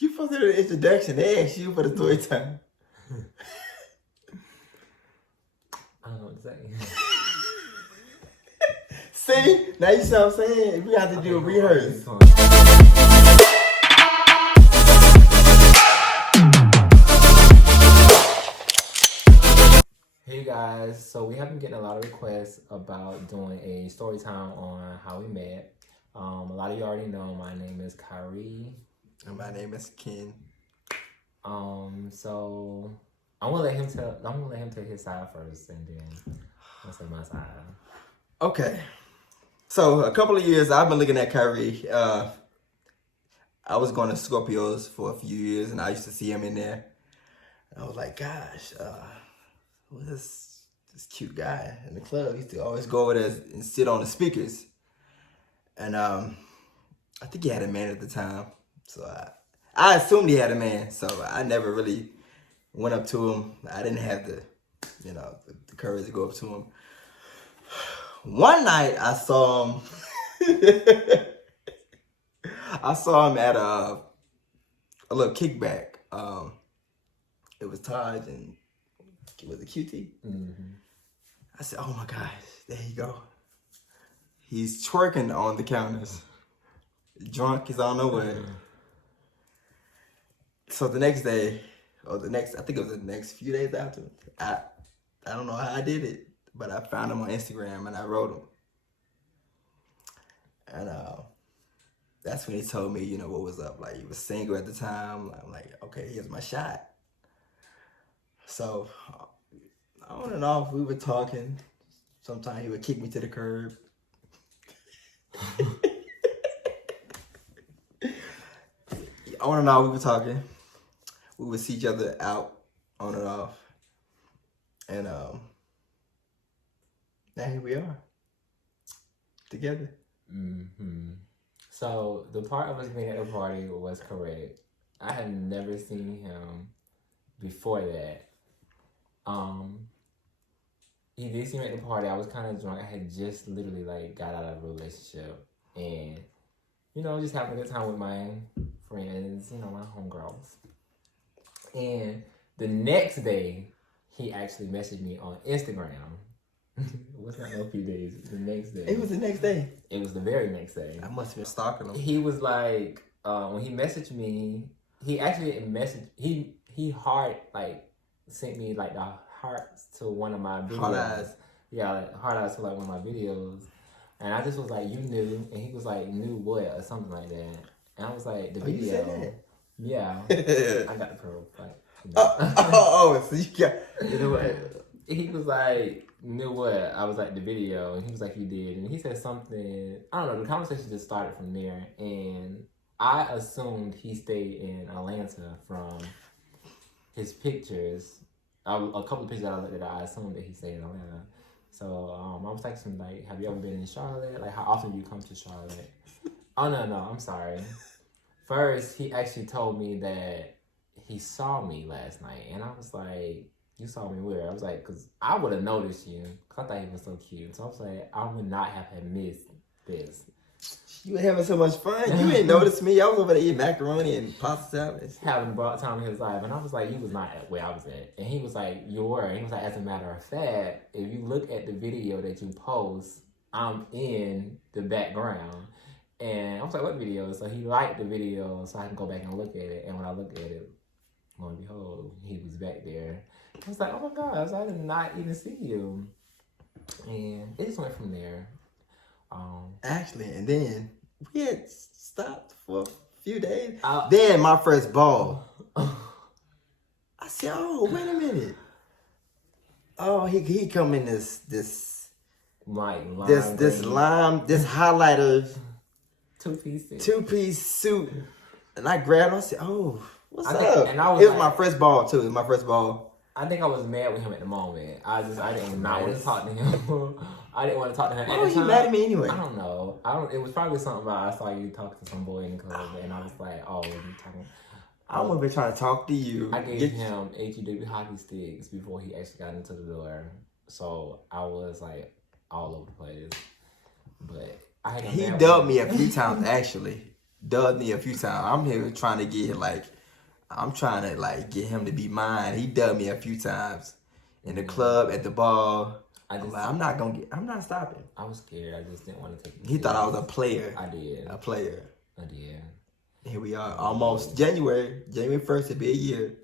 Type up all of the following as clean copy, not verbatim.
You supposed to do the introduction. They asked you for the story time. I don't know what to say. See? Now you see what I'm saying? We have to do a rehearse. Hey guys, so we have been getting a lot of requests about doing a story time on how we met. A lot of you already know my name is Kyree. And my name is Ken. So I'm gonna let him tell his side first, and then I'll say my side. Okay. So a couple of years I've been looking at Kyree. I was going to Scorpios for a few years, and I used to see him in there. And I was like, gosh, who's this cute guy in the club? He used to always go over there and sit on the speakers. And I think he had a man at the time. So I assumed he had a man. So I never really went up to him. I didn't have the courage to go up to him. One night I saw him. I saw him at a little kickback. It was Taj and was it QT? Mm-hmm. I said, "Oh my gosh, there you go. He's twerking on the counters, drunk as I don't know what." So the next day, I think it was the next few days after. I don't know how I did it, but I found him on Instagram and I wrote him. And that's when he told me, what was up. Like, he was single at the time. I'm like, okay, here's my shot. So, on and off, we were talking. Sometimes he would kick me to the curb. On and off, we were talking. We would see each other out, on and off. And now here we are, together. Mm-hmm. So the part of us being at the party was correct. I had never seen him before that. He did see me at the party. I was kind of drunk. I had just literally got out of a relationship and just having a good time with my friends, my homegirls. And the next day, he actually messaged me on Instagram. It was not a few days. The next day. It was the next day. It was the very next day. I must have been stalking him. He was like, when he messaged me, he actually he sent me the hearts to one of my videos. Heart eyes. Yeah, heart eyes to one of my videos. And I just was like, you knew. And he was like, knew what? Or something like that. And I was like, the video. You said that? Yeah. I got the pearl. So you got, you know what? He was like, knew what? I was like, the video. And he was like, you did. And he said something, I don't know, the conversation just started from there. And I assumed he stayed in Atlanta from his pictures. A couple of pictures that I looked at, I assumed that he stayed in Atlanta. So I was texting him, have you ever been in Charlotte? How often do you come to Charlotte? Oh, no, I'm sorry. First, he actually told me that he saw me last night. And I was like, you saw me where? I was like, because I would have noticed you. Because I thought he was so cute. So I was like, I would not have missed this. You were having so much fun. You didn't notice me. I was over there eating macaroni and pasta salad. Having brought time in his life. And I was like, you was not at where I was at. And he was like, you were. And he was like, as a matter of fact, if you look at the video that you post, I'm in the background. And I was like, what video? So he liked the video so I can go back and look at it. And when I looked at it, lo and behold, he was back there. I was like, oh my gosh, I did not even see you. And it just went from there. Actually, and then we had stopped for a few days. Then my first ball. I said, oh, wait a minute. Oh, he come in this highlighter two-piece suit. And I grabbed him. I said, oh, what's up? And it was my first ball, too. It was my first ball. I think I was mad with him at the moment. I didn't want to talk to him. I didn't want to talk to him. Why were you mad at me anyway? I don't know. It was probably something about I saw you talking to some boy in the club, and I was like, oh, you talking? I wouldn't be trying to talk to you. I gave him HEW hockey sticks before he actually got into the door. So I was all over the place. But I had he dubbed me a few times, actually. dubbed me a few times. I'm here trying to get I'm trying to get him to be mine. He dubbed me a few times in the club, at the bar. I'm not stopping. I was scared. I just didn't want to take it. He thought I was a player. I did. A player. I did. Here we are, almost January 1st, it'll be a year.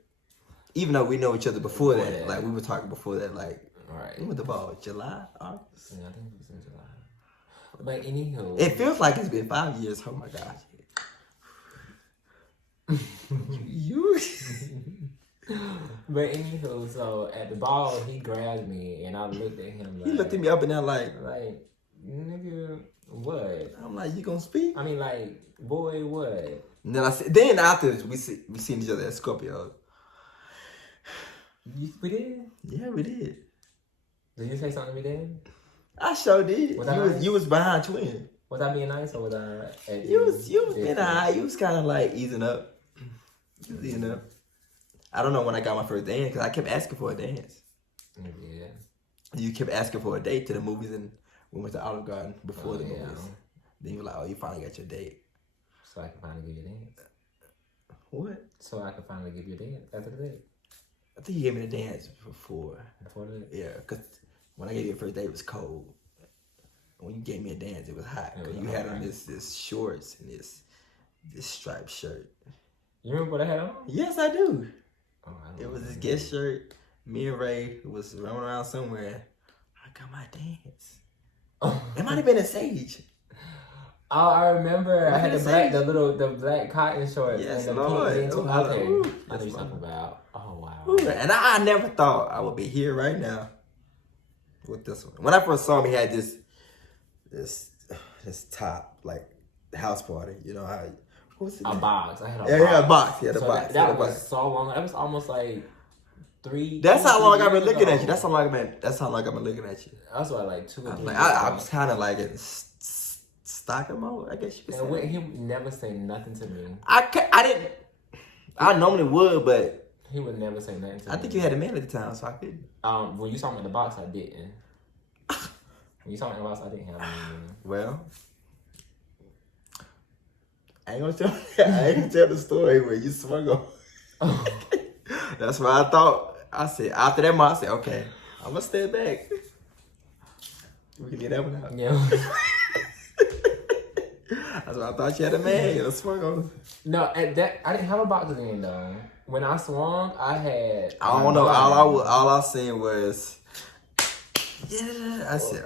Even though we know each other before that. Like, we were talking before that, like, right. When was the ball? July? August? Yeah, I think it was in July. But anywho. It feels like it's been 5 years. Oh my gosh. you. But anywho, so at the ball, he grabbed me and I looked at him like. He looked at me up and down like, nigga, what? I'm like, you gonna speak? I mean, like, boy, what? And then after we seen each other at Scorpio. We did? Yeah, we did. Did you say something to me then? I sure did. Was you was behind Twin. Was I being nice or was I? You was being alright. You was kind of like easing up. Easing up. I don't know when I got my first dance because I kept asking for a dance. Yeah. You kept asking for a date to the movies, and we went to Olive Garden before the movies. Then you were like, "Oh, you finally got your date." So I can finally give you a dance. What? So I can finally give you a dance after the date. I think you gave me the dance before. Before the date? Yeah, because when I gave you the first date, it was cold. When you gave me a dance, it was hot. You had on this shorts and this striped shirt. You remember what I had on? Yes, I do. Oh, It was this guest shirt. Me and Ray was running around somewhere. I got my dance. It might have been a Sage. Oh, I remember. I had the black cotton shorts. Yes, and the Lord. pink jeans. Okay. I know what you're talking about. Oh, wow. Ooh, and I never thought I would be here right now with this one. When I first saw him, he had this top, like, house party. You know how... What was it? A box. I had a box. Yeah, a box. Yeah, the so box. That was so long. That was almost like 3. That's how long I've been years looking ago. at you. That's how long I've been looking at you. That's why like 2 or 3 years I ago. was kind of like in stalker mode, I guess you could say. And he would never say nothing to me. I didn't. I normally would, but He would never say nothing to me. I think you had a man at the time, so I couldn't. When you saw me in the box, I didn't. When you saw me in the box, I didn't have a man. Well, I ain't gonna tell the story where you swung on. That's why I thought. I said after that month, I said, okay, I'm gonna step back. We can get that one out. Yeah. That's why I thought you had a man. You swung on. No, at that I didn't have a box then though. When I swung, I had. I don't know. All I seen was. Yeah, I said,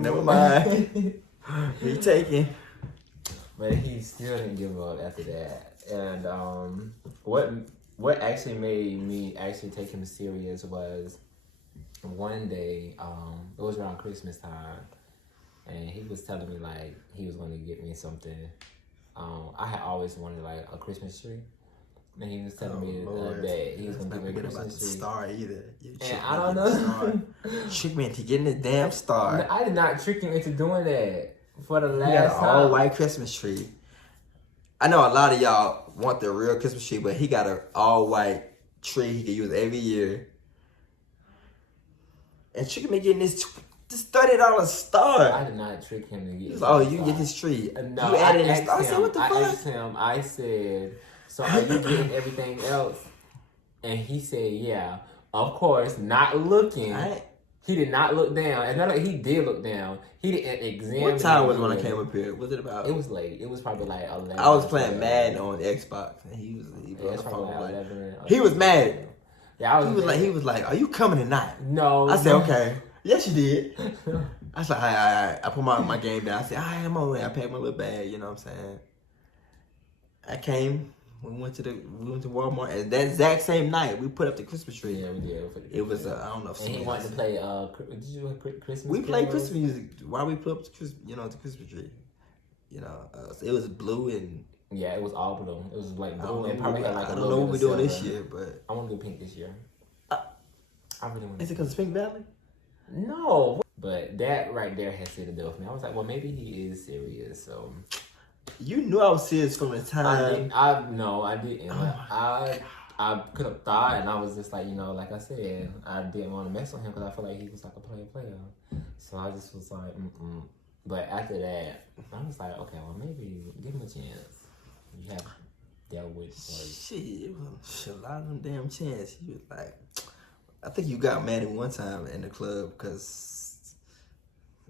never mind. He taking. But he still didn't give up after that. And what actually made me actually take him serious was one day, it was around Christmas time, and he was telling me like he was going to get me something. I had always wanted like a Christmas tree. And he was telling me that he was going to give me a Christmas tree. Star either. And I don't know. Trick me into getting the damn star. I did not trick him into doing that for the last He got an time. all white Christmas tree. I know a lot of y'all want the real Christmas tree, but he got an all white tree he can use every year. And Trick me getting this $30 star. I did not trick him to get. Oh, you can get this tree. No, you added I a star. I said, what the fuck? asked him. I said, so are you getting everything else? And he said, yeah. Of course, not looking. He did not look down. And not like he did look down. He didn't examine. What time was it when I came up here? Was it about? It was late. It was probably like 11. I was playing Madden on Xbox, and he was Yeah, it's probably like 11. He was mad. Yeah, he was like, "Are you coming tonight?" No. I said, "Okay." Yes, you did. I said, "All right." I put my game down. I said, "All right, I'm on there." I packed my little bag. You know what I'm saying? I came. We went to Walmart, and that exact same night we put up the Christmas tree. Yeah, we did. It was I don't know. If and he wanted to play. Did you play Christmas? We played Christmas music while we put up the Christmas tree. You know, it was blue and. Yeah, it was all blue. It was like blue and probably had like a I don't little know what we're bit of doing this silver. year, but I want to do pink this year. I really want. Is it because of Pink Valley? No, but that right there has sealed the deal for me. I was like, well, maybe he is serious. So you knew I was serious from the time. I didn't. I could have thought, and I was just like, like I said, I didn't want to mess with him because I feel like he was like a player. So I just was like, But after that, I was like, okay, well, maybe give him a chance. You have dealt with Shit, it was a lot of them damn chance. He was like, I think you got mad at one time in the club because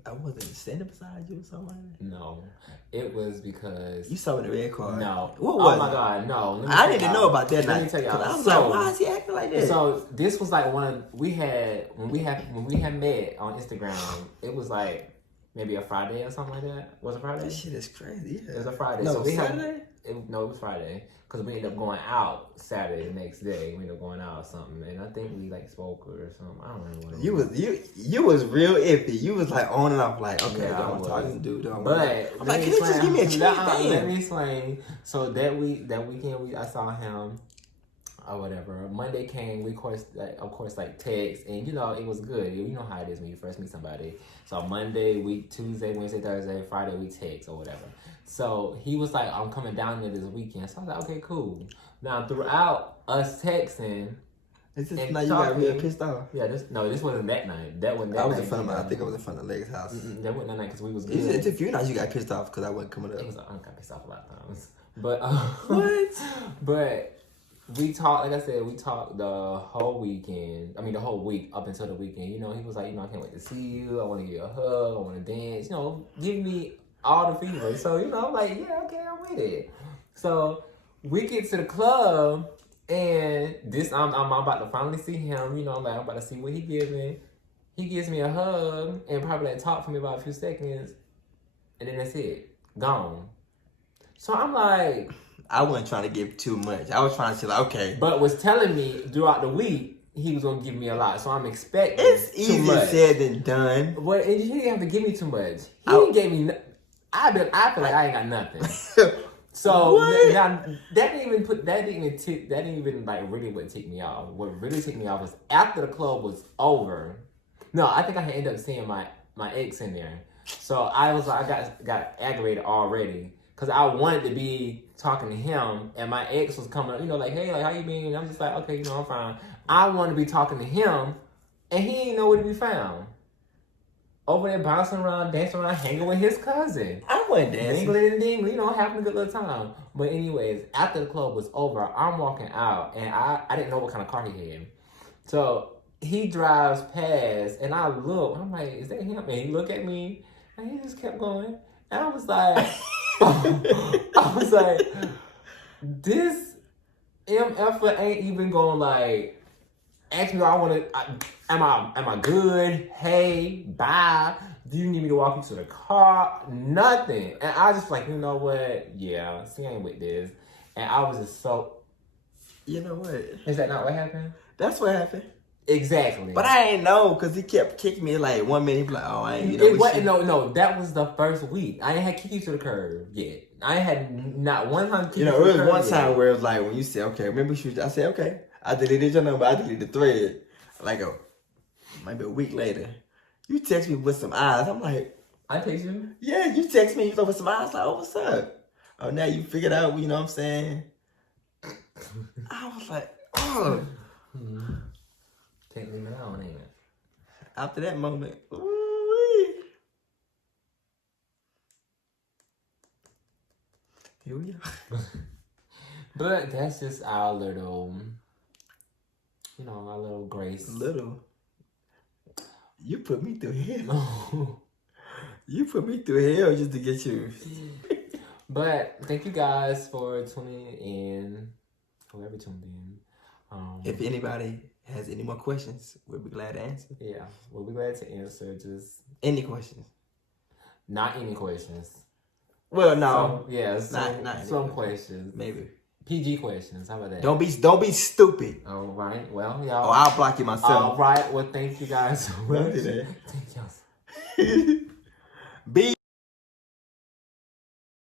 I wasn't standing beside you or something like that. No, it was because you saw me in the red car. No, what was my it? God, no. I didn't know about that Let night. me tell y'all. I was like, why is he acting like that? So this was like when we had met on Instagram. It was like maybe a Friday or something like that. Was it Friday? This shit is crazy. Yeah. It was a Friday. No, so we Saturday? It was Friday. Because we ended up going out Saturday the next day. We ended up going out or something. And I think we like spoke or something. I don't remember what it was. You was real iffy. You was like on and off like, okay, Yeah, I want to talk to this dude. But I'm like, can you just give me a chance? Let me explain. So that weekend I saw him or whatever. Monday came, we of course text, and you know it was good. You know how it is when you first meet somebody. So Monday, Tuesday, Wednesday, Thursday, Friday we text or whatever. So he was like, I'm coming down there this weekend. So I was like, okay, cool. Now throughout us texting, is this night you got real pissed off? Yeah, this wasn't that night. That wasn't that I was night. in front of I think I was in front of Leg's house. That wasn't that night because we was good. It's a few nights you got pissed off because I wasn't coming up. I got pissed off a lot of times. But what? But we talked, like I said, we talked the whole weekend. I mean, the whole week up until the weekend. You know, he was like, you know, I can't wait to see you. I want to give you a hug. I want to dance. You know, give me all the fever. So, you know, I'm like, yeah, okay, I'm with it. So we get to the club, and I'm about to finally see him. You know, I'm about to see what he gives me. He gives me a hug and probably like talk for me about a few seconds, and then that's it. Gone. So I'm like, I wasn't trying to give too much. I was trying to say, like, okay. But was telling me throughout the week he was gonna give me a lot. So I'm expecting it's too easier much. said than done. But he didn't have to give me too much. He didn't give me. I feel like I ain't got nothing. So now, that didn't even like really what ticked me off. What really ticked me off was after the club was over. No, I think I had ended up seeing my ex in there. So I was like, I got aggravated already because I wanted to be talking to him, and my ex was coming up, you know, like, hey, like, how you been? And I'm just like, okay, you know, I'm fine. I wanted to be talking to him, and he didn't know where to be found. Over there bouncing around, dancing around, hanging with his cousin. I wasn't dancing. Dingling and dingling, you know, having a good little time. But anyways, after the club was over, I'm walking out, and I didn't know what kind of car he had. So he drives past, and I look, I'm like, is that him? And he looked at me, and he just kept going. And I was like, this MF ain't even gonna like ask me. Am I good? Hey, bye. Do you need me to walk you to the car? Nothing. And I just like, you know what? Yeah, see, I ain't with this. And I was just so. You know what? Is that not what happened? That's what happened. Exactly. But I ain't know because he kept kicking me like 1 minute. He be like, oh, I ain't. You know, it wasn't. No. That was the first week. I ain't had kick you to the curb yet. I ain't had not one time. You know, it was one time where it was like when you said, okay, remember shoot. I said, okay. I deleted your number. I deleted the thread. Like maybe a week later, you text me with some eyes. I'm like, I text you. Yeah, you text me with some eyes. Like, oh, what's up? Oh, now you figured out. You know what I'm saying? I was like, oh. Can't leave it on, ain't it? After that moment, ooh-wee. Here we go. But that's just our little, you know, our little grace. Little. You put me through hell. You put me through hell just to get you. But thank you guys for tuning in. Whoever tuned in. If anybody has any more questions, we'll be glad to answer. Yeah, we'll be glad to answer. Just any questions. Not any questions. Well, no. Not some questions. Maybe. PG questions. How about that? Don't be stupid. All right. Well, y'all. Oh, I'll block you myself. All right. Well, thank you guys so much. Don't do that. Thank y'all. Be